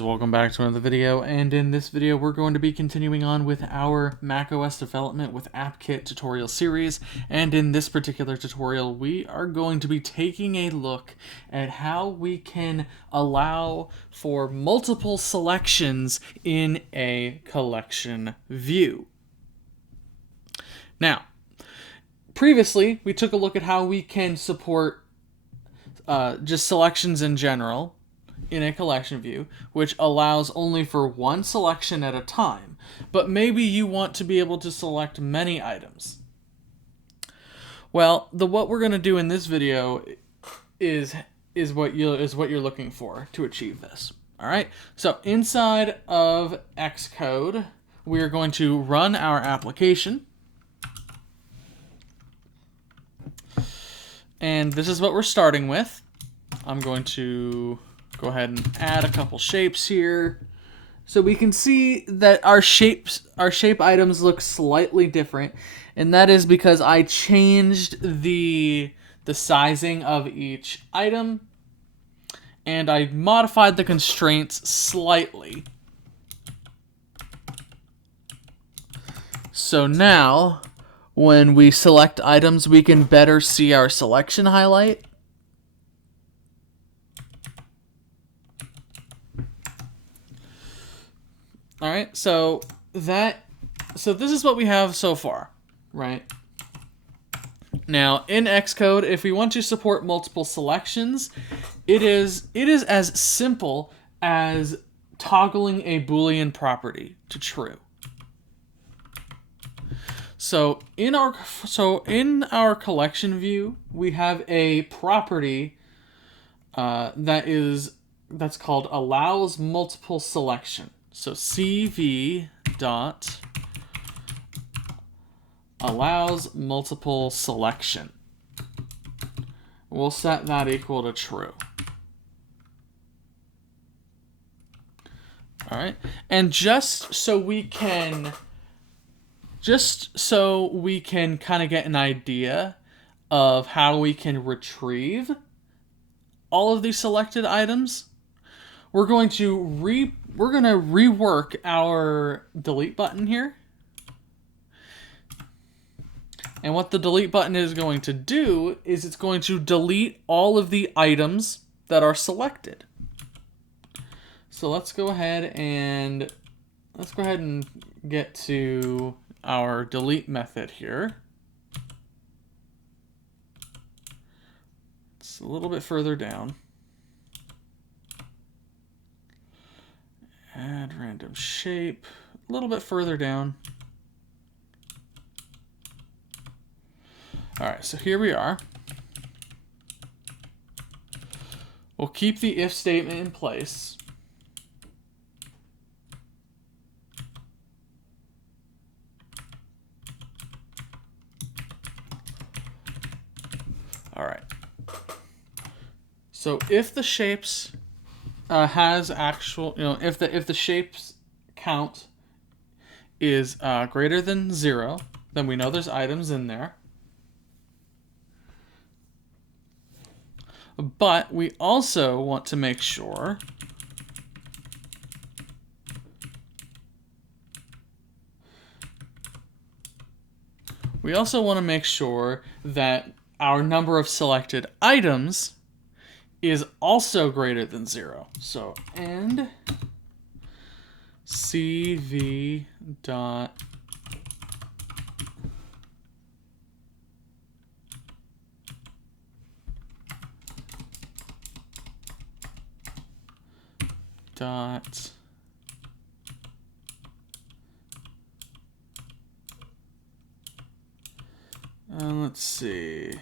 Welcome back to another video, and in this video we're going to be continuing on with our macOS development with AppKit tutorial series. And in this particular tutorial we are going to be taking a look at how we can allow for multiple selections in a collection view. Now, previously we took a look at how we can support just selections in general in a collection view, which allows only for one selection at a time. But maybe you want to be able to select many items. Well, what we're going to do in this video is what you're looking for to achieve this. All right. So inside of Xcode, we are going to run our application. And this is what we're starting with. I'm going to go ahead and add a couple shapes here. So we can see that our shape items look slightly different, and that is because I changed the sizing of each item, and I modified the constraints slightly. So now, when we select items, we can better see our selection highlight. All right, so this is what we have so far, right? Now, in Xcode, if we want to support multiple selections, it is as simple as toggling a Boolean property to true. So in our collection view, we have a property that's called allows multiple selection. So CV dot allows multiple selection. We'll set that equal to true. All right, and just so we can kind of get an idea of how we can retrieve all of these selected items, we're going to rework our delete button here. And what the delete button is going to do is it's going to delete all of the items that are selected. So let's go ahead and get to our delete method here. It's a little bit further down. Add random shape, a little bit further down. All right, so here we are. We'll keep the if statement in place. All right. So if the shapes has actual, if the shapes count is greater than 0, then we know there's items in there. But we also want to make sure that our number of selected items is also greater than 0. So end CV dot let's see.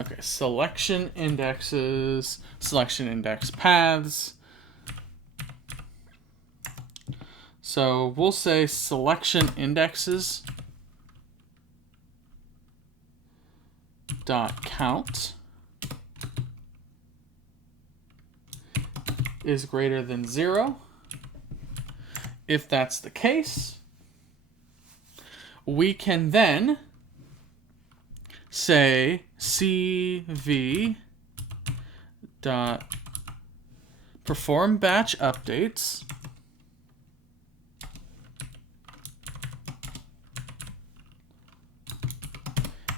Okay, selection indexes, selection index paths. So we'll say selection indexes dot count is greater than 0. If that's the case, we can then say cv dot perform batch updates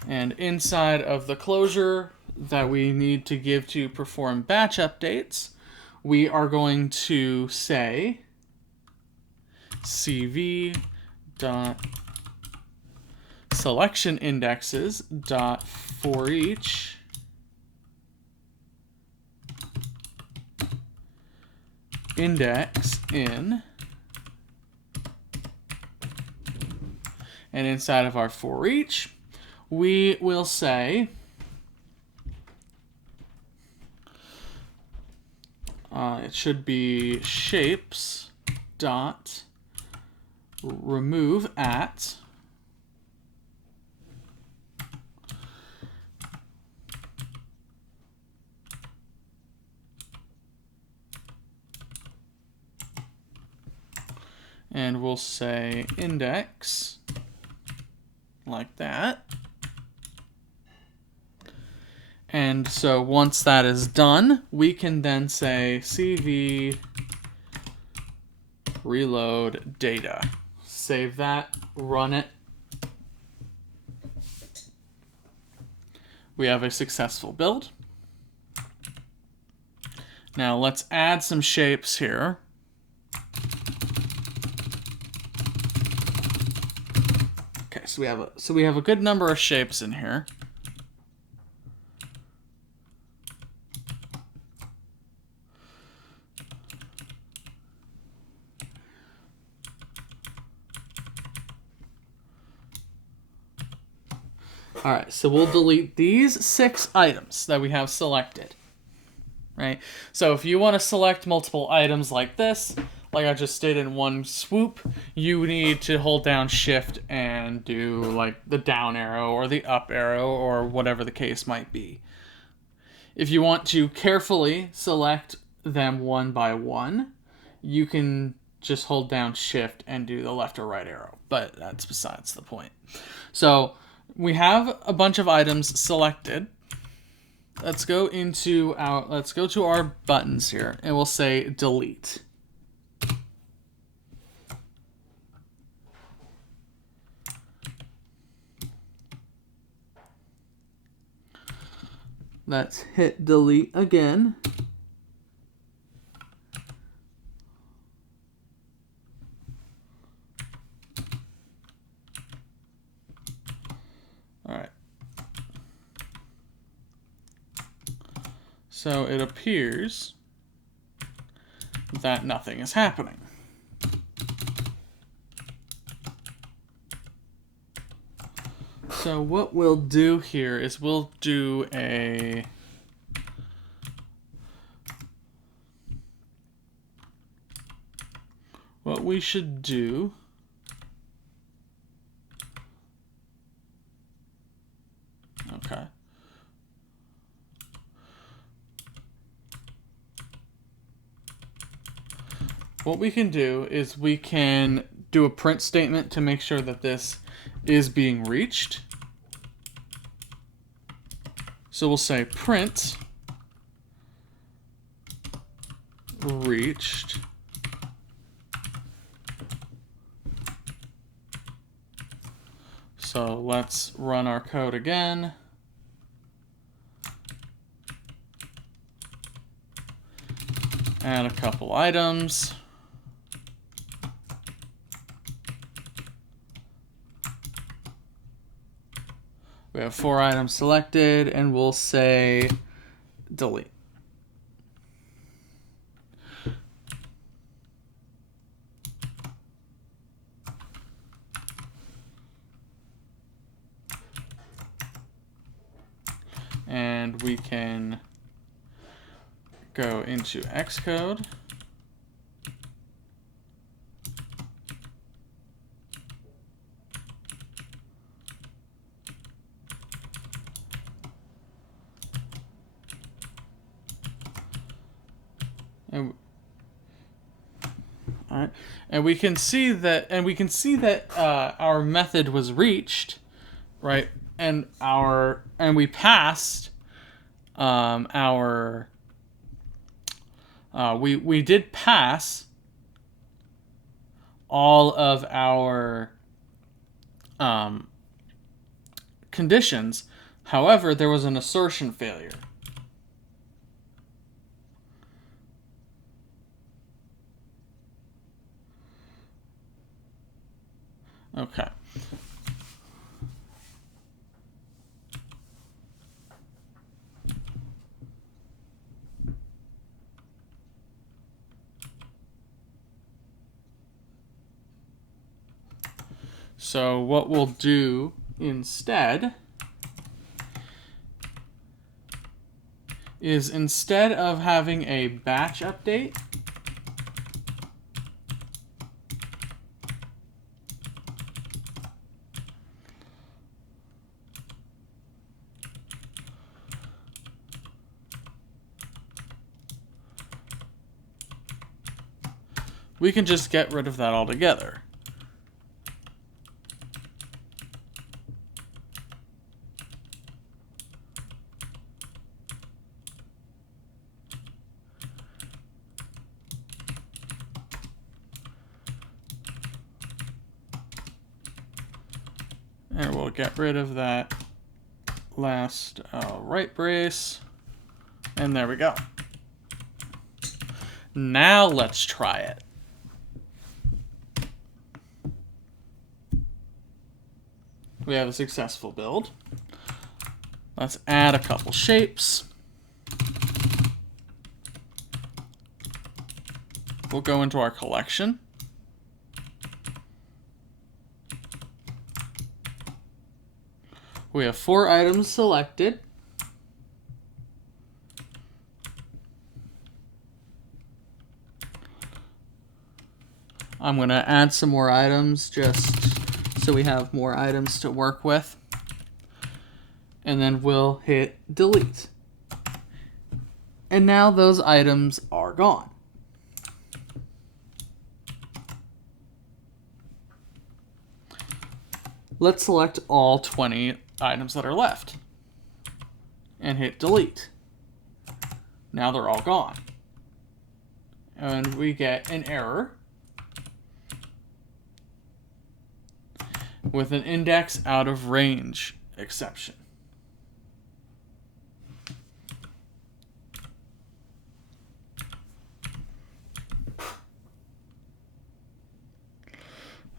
and inside of the closure that we need to give to perform batch updates, we are going to say cv dot selection indexes dot for each index in, and inside of our for each we will say it should be shapes dot remove at and we'll say index like that. And so once that is done, we can then say cv reload data. Save that, run it. We have a successful build. Now let's add some shapes here. Okay, so we have a good number of shapes in here. All right, so we'll delete these 6 items that we have selected, right? So if you want to select multiple items like this, like I just did in one swoop, you need to hold down Shift and do like the down arrow or the up arrow or whatever the case might be. If you want to carefully select them one by one, you can just hold down Shift and do the left or right arrow, but that's besides the point. So we have a bunch of items selected. Let's go to our buttons here and we'll say delete. Let's hit delete again. All right. So it appears that nothing is happening. So what we'll do here is we'll do what we should do okay. What we can do is we can do a print statement to make sure that this is being reached. So we'll say print reached So let's run our code again. Add a couple items. We have 4 items selected, and we'll say delete. And we can go into Xcode. And All right, and we can see that, our method was reached, right? And we passed we did pass all of our conditions. However, there was an assertion failure. Okay. So what we'll do instead is, instead of having a batch update, we can just get rid of that altogether. And we'll get rid of that last right brace. And there we go. Now let's try it. We have a successful build. Let's add a couple shapes. We'll go into our collection. We have 4 items selected. I'm going to add some more items just so we have more items to work with. And then we'll hit delete. And now those items are gone. Let's select all 20 items that are left and hit delete. Now they're all gone. And we get an error with an index out of range exception.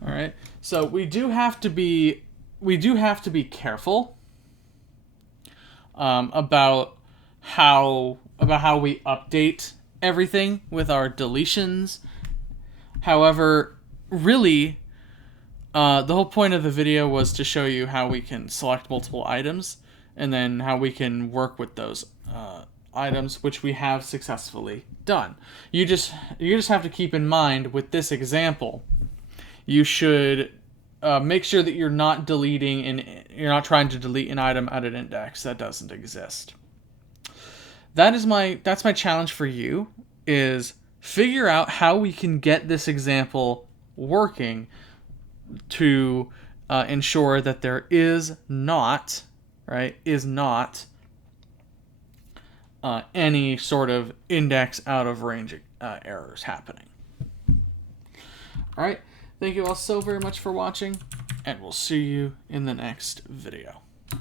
All right. So we do have to be careful about how we update everything with our deletions. However, really, the whole point of the video was to show you how we can select multiple items and then how we can work with those items, which we have successfully done. You just have to keep in mind with this example, you should make sure that you're not trying to delete an item at an index that doesn't exist. That's my challenge for you, is figure out how we can get this example working to ensure that there is not any sort of index out of range errors happening. All right. Thank you all so very much for watching, and we'll see you in the next video.